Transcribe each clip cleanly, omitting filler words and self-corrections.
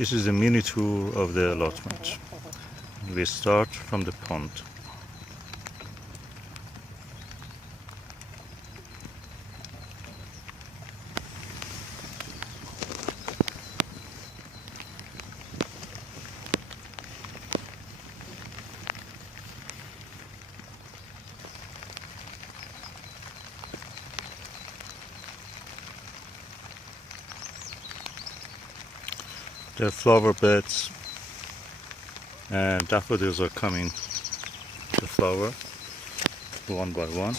This is a mini tour of the allotment. We start from the pond. The flower beds and daffodils are coming to flower one by one.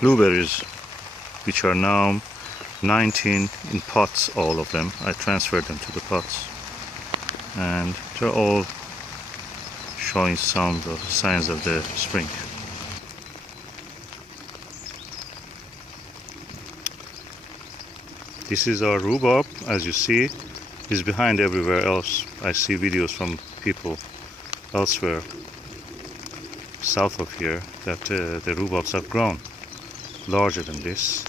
Blueberries, which are now 19 in pots, all of them. I transferred them to the pots, and they're all showing some of the signs of the spring. This is our rhubarb, as you see, is behind everywhere else. I see videos from people elsewhere south of here that the rhubarbs have grown larger than this.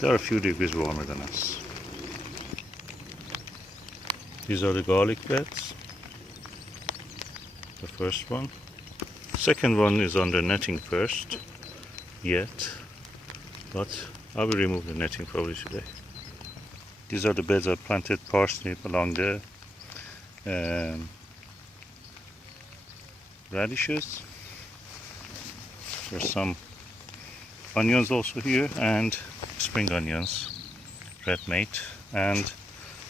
They are a few degrees warmer than us. These are the garlic beds. The first one. Second one is under netting first, yet, but I will remove the netting probably today. These are the beds I planted parsnip along the radishes. There's some onions also here, and spring onions, red mate, and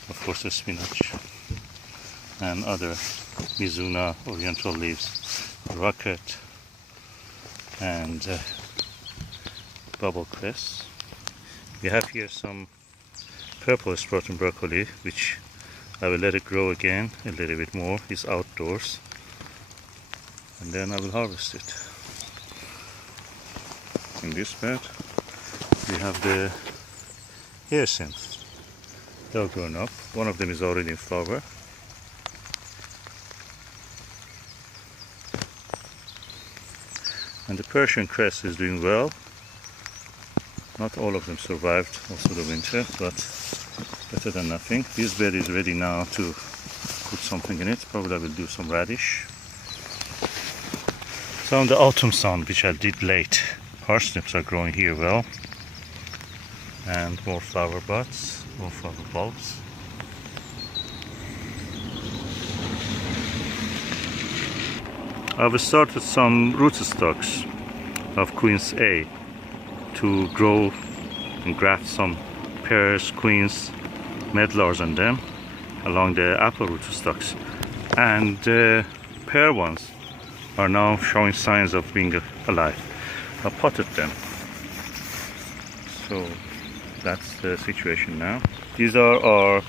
of course the spinach and other mizuna, oriental leaves, rocket, and bubble cress. We have here some purple sprouting broccoli, which I will let it grow again a little bit more. It's outdoors, and then I will harvest it. In this bed we have the hyacinths. They're grown up. One of them is already in flower. And the Persian cress is doing well. Not all of them survived also the winter, but better than nothing. This bed is ready now to put something in it. Probably I will do some radish. So on the autumn sun, which I did late, parsnips are growing here well, and more flower buds, more flower bulbs. I've started some rootstocks of quince A to grow and graft some pears, quince, medlars on them along the apple rootstocks, and the pear ones are now showing signs of being alive. I potted them, so that's the situation now. These are our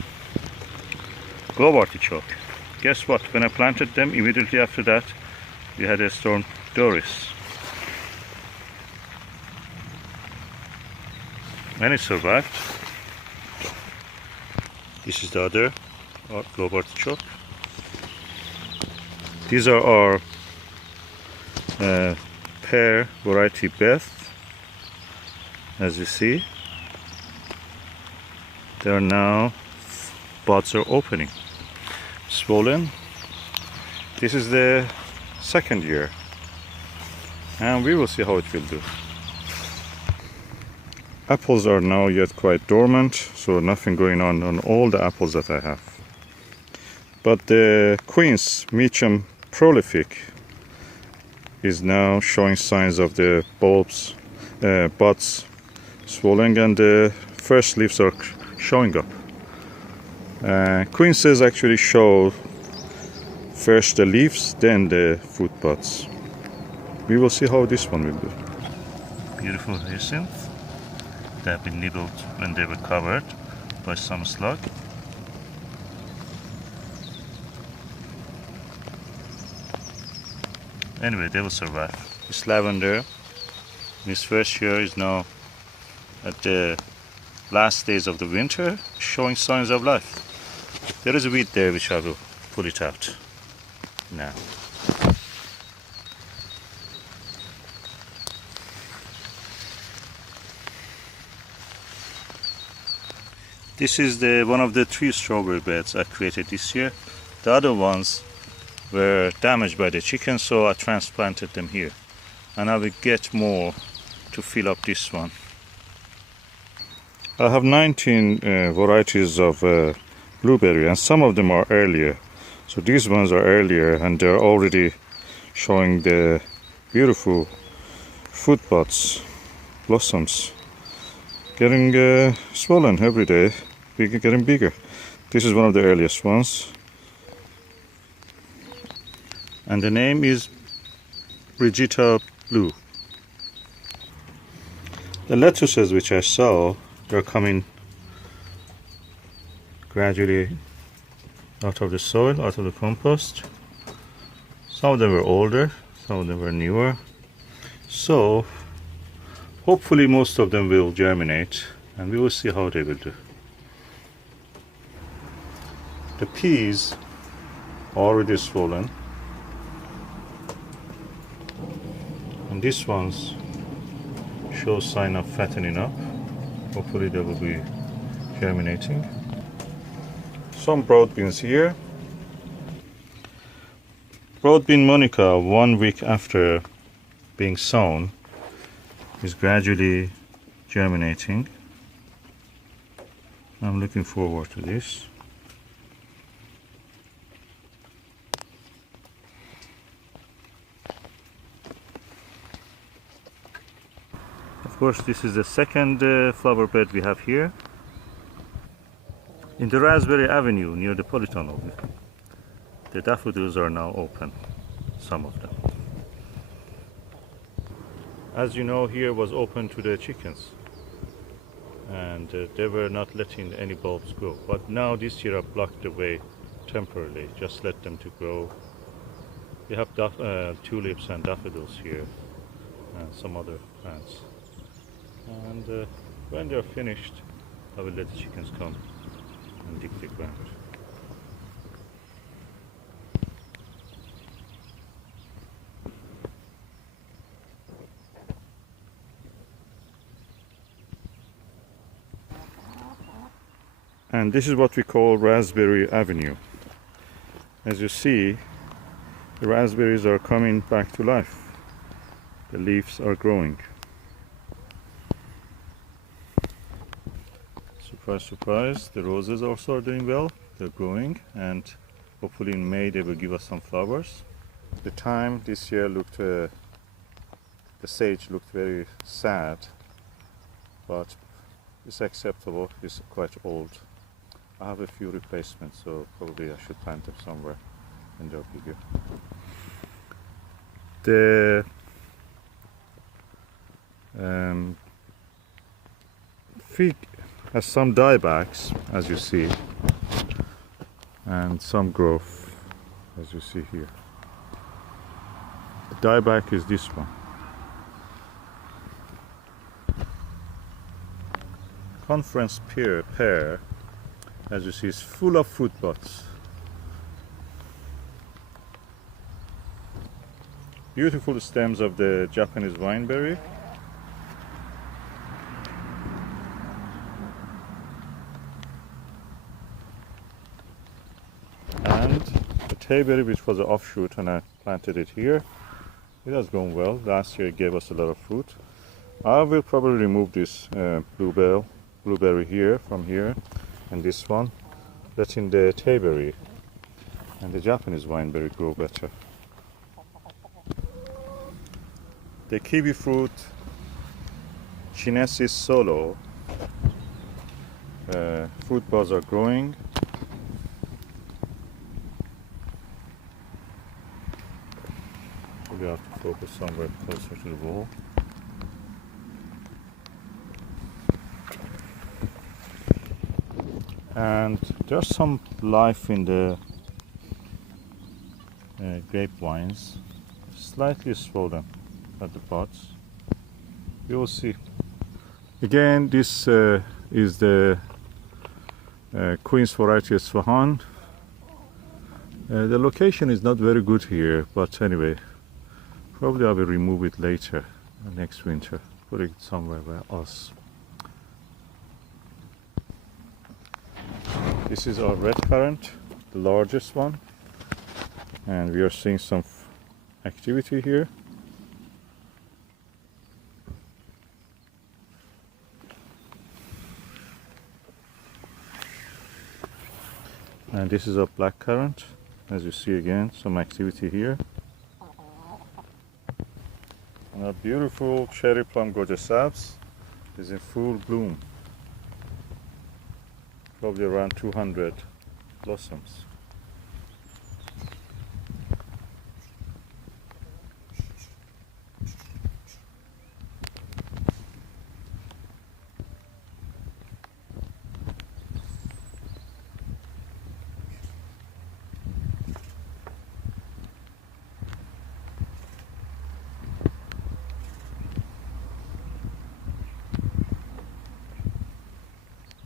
globe artichoke. Guess what? When I planted them, immediately after that, we had a storm Doris, and it survived. This is the other globe artichoke. These are our pear variety Beth. As you see, they are now, buds are opening, swollen. This is the second year, and we will see how it will do. Apples are now yet quite dormant, so nothing going on all the apples that I have. But the quince, Meacham prolific, is now showing signs of the bulbs, buds swelling, and the first leaves are showing up. Quinces actually show first the leaves, then the fruit buds. We will see how this one will do. Beautiful hyacinth. They have been nibbled when they were covered by some slug. Anyway, they will survive. This lavender, in its first year, is now at the last days of the winter, showing signs of life. There is a weed there which I will pull it out now. This is one of the 3 strawberry beds I created this year. The other ones were damaged by the chickens, so I transplanted them here. And I will get more to fill up this one. I have 19 varieties of blueberry, and some of them are earlier. So these ones are earlier, and they're already showing the beautiful fruit buds, blossoms, getting swollen every day, getting bigger. This is one of the earliest ones, and the name is Brigitta Blue. The lettuces which I saw, they're coming gradually out of the soil, out of the compost. Some of them were older, some of them were newer. So hopefully most of them will germinate, and we will see how they will do. The peas are already swollen, and these ones show sign of fattening up. Hopefully they will be germinating. Some broad beans here. Broad bean Monica, 1 week after being sown, is gradually germinating. I'm looking forward to this. Of course, this is the second flower bed we have here. In the Raspberry Avenue near the Polytunnel, the daffodils are now open, some of them. As you know, here was open to the chickens, and they were not letting any bulbs grow. But now this year I've blocked the way temporarily, just let them to grow. We have tulips and daffodils here, and some other plants. And when they're finished, I will let the chickens come and dig the ground. And this is what we call Raspberry Avenue. As you see, the raspberries are coming back to life. The leaves are growing. Surprise, surprise, the roses also are doing well. They're growing, and hopefully in May they will give us some flowers. The thyme this year looked, the sage looked very sad, but it's acceptable. It's quite old. I have a few replacements, so probably I should plant them somewhere when they're bigger. The fig has some diebacks, as you see, and some growth, as you see here. The dieback is this one. Conference pear, as you see, is full of fruit buds. Beautiful stems of the Japanese wineberry. And the tayberry, which was an offshoot, and I planted it here. It has grown well. Last year it gave us a lot of fruit. I will probably remove this blueberry here from here, and this one, letting the tayberry and the Japanese wineberry grow better. The kiwi fruit, Chinesis solo, fruit buds are growing. We have to focus somewhere closer to the wall. And there's some life in the grapevines. Just slightly swollen at the pods. You will see. Again, this is the Queen's variety Isfahan. The location is not very good here, but anyway, probably I will remove it later, next winter, put it somewhere else. This is our red currant, the largest one, and we are seeing some activity here. And this is a black currant. As you see, again, some activity here. And our beautiful cherry plum gorgeous is in full bloom. Probably around 200 blossoms.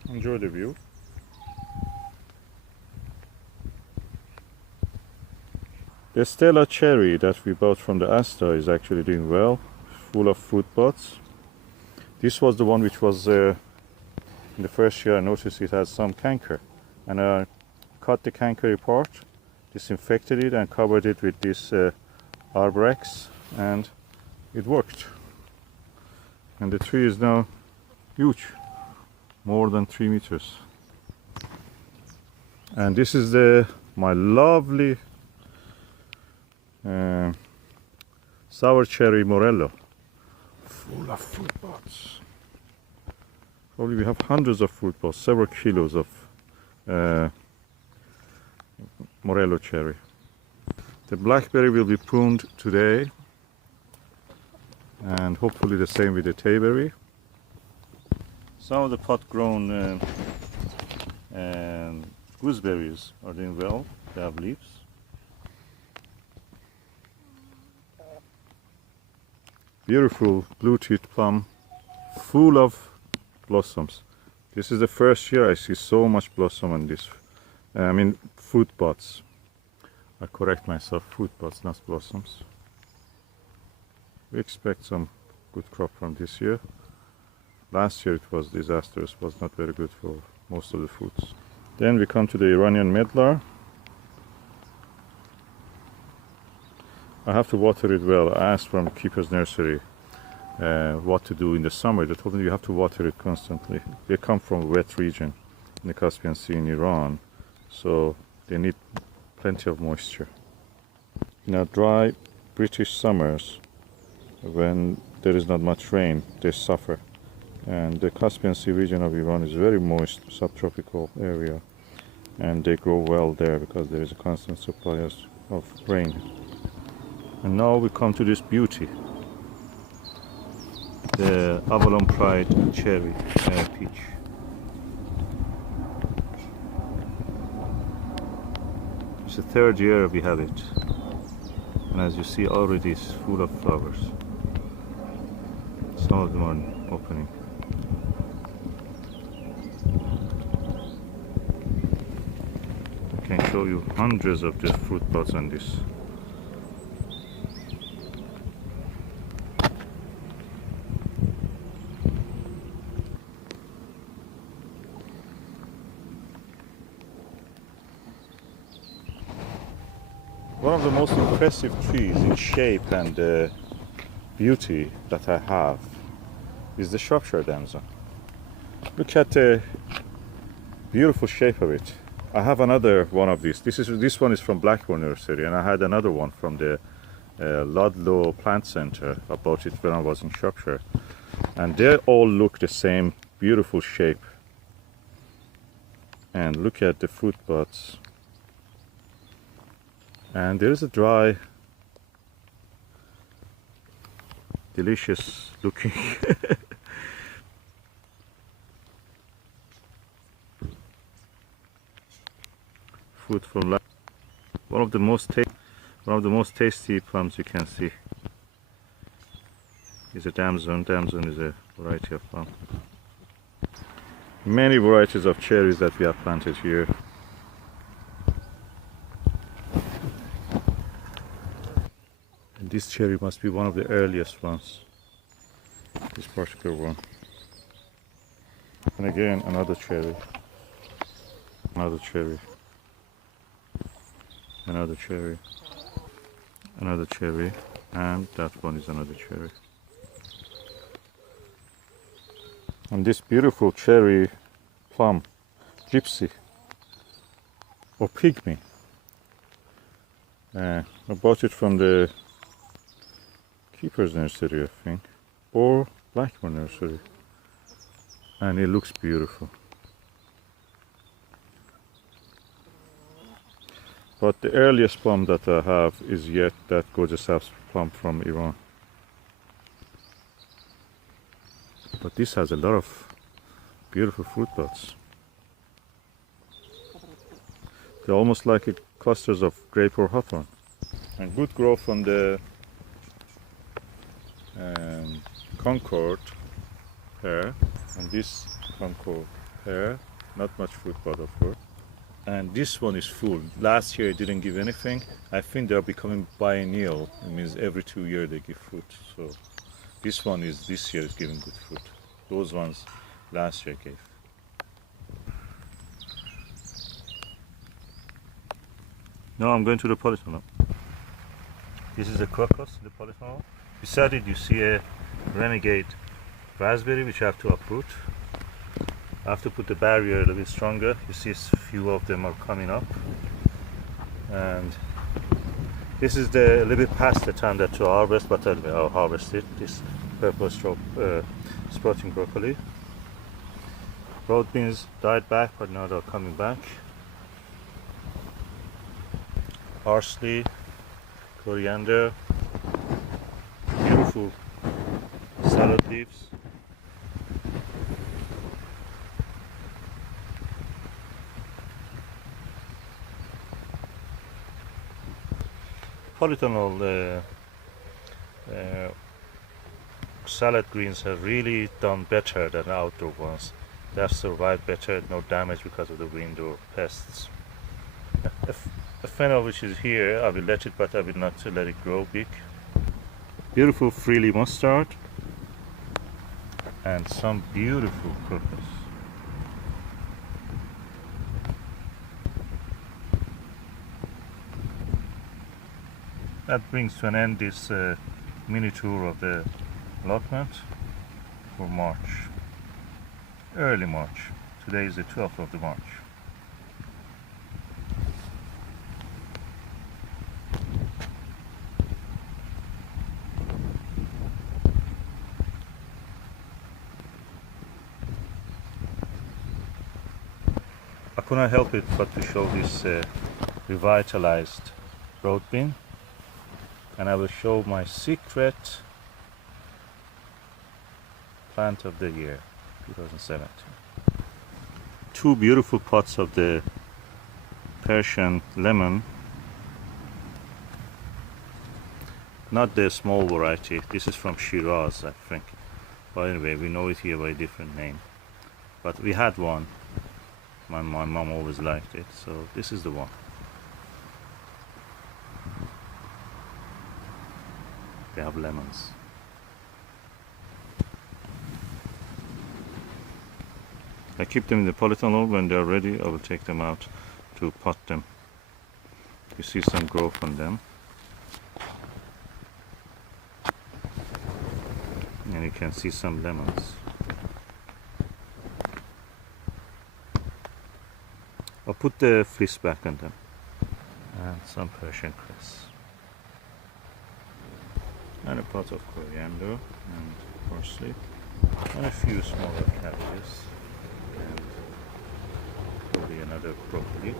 Enjoy the view. The Stella cherry that we bought from the Asta is actually doing well, full of fruit buds. This was the one which was in the first year. I noticed it had some canker, and I cut the canker apart, disinfected it, and covered it with this Arbrex, and it worked. And the tree is now huge, more than 3 meters. And this is my lovely sour cherry Morello, full of fruit buds. Probably we have hundreds of fruit buds, several kilos of Morello cherry. The blackberry will be pruned today, and hopefully the same with the tayberry. Some of the pot grown gooseberries are doing well, they have leaves. Beautiful blue-teeth plum, full of blossoms. This is the first year I see so much blossom on this. I mean fruit buds. I correct myself, fruit buds, not blossoms. We expect some good crop from this year. Last year it was disastrous, was not very good for most of the fruits. Then we come to the Iranian medlar. I have to water it well. I asked from Keeper's Nursery what to do in the summer. They told me you have to water it constantly. They come from a wet region in the Caspian Sea in Iran, so they need plenty of moisture. In our dry British summers, when there is not much rain, they suffer. And the Caspian Sea region of Iran is very moist, subtropical area, and they grow well there because there is a constant supply of rain. And now we come to this beauty, the Avalon Pride cherry peach. It's the third year we have it, and as you see already it's full of flowers. Some of them are opening. I can show you hundreds of the fruit buds on this. One of the most impressive trees in shape and beauty that I have is the Shropshire damson. Look at the beautiful shape of it. I have another one of these. This one is from Blackburn Nursery, and I had another one from the Ludlow Plant Center. I bought it when I was in Shropshire, and they all look the same, beautiful shape. And look at the fruit buds. And there is a dry, delicious looking fruit from one of the most tasty plums you can see. is a damson. Damson is a variety of plum. Many varieties of cherries that we have planted here. And this cherry must be one of the earliest ones. This particular one. And again, another cherry. Another cherry. Another cherry. Another cherry. And that one is another cherry. And this beautiful cherry plum, gypsy or pygmy. I bought it from the Keeper's Nursery, I think, or Blackmore Nursery, and it looks beautiful. But the earliest plum that I have is yet that gorgeous plum from Iran. But this has a lot of beautiful fruit buds. They're almost like clusters of grape or hawthorn. And good growth on the Concord pear, and this Concord pear, not much fruit bud of course. And this one is full. Last year it didn't give anything. I think they're becoming biennial. It means every 2 years they give fruit. So this one is this year is giving good fruit. Those ones last year gave. Now I'm going to the Polytunnel. This is a crocus in the Polytunnel. Beside it you see a renegade raspberry which I have to uproot. I have to put the barrier a little bit stronger. You see a few of them are coming up. And this is a little bit past the time that to harvest, but I'll harvest it. This purple sprouting broccoli. Broad beans died back, but now they're coming back. Parsley, coriander, beautiful salad leaves. Polytunnel salad greens have really done better than outdoor ones. They have survived better, no damage because of the wind or pests. A fennel which is here, I will let it, but I will not let it grow big. Beautiful freely mustard and some beautiful crocus. That brings to an end this mini tour of the allotment for March, early March. Today is the 12th of the March. I couldn't help it but to show this revitalized broad bean, and I will show my secret plant of the year 2017. Two beautiful pots of the Persian lemon, not the small variety. This is from Shiraz, I think, but anyway we know it here by a different name, but we had one. My mom always liked it, so this is the one. They have lemons. I keep them in the polytunnel. When they're ready, I will take them out to pot them. You see some growth on them. And you can see some lemons. I'll put the fleece back on them. And some Persian cress. And a pot of coriander and parsley. And a few smaller cabbages. And probably another broccoli.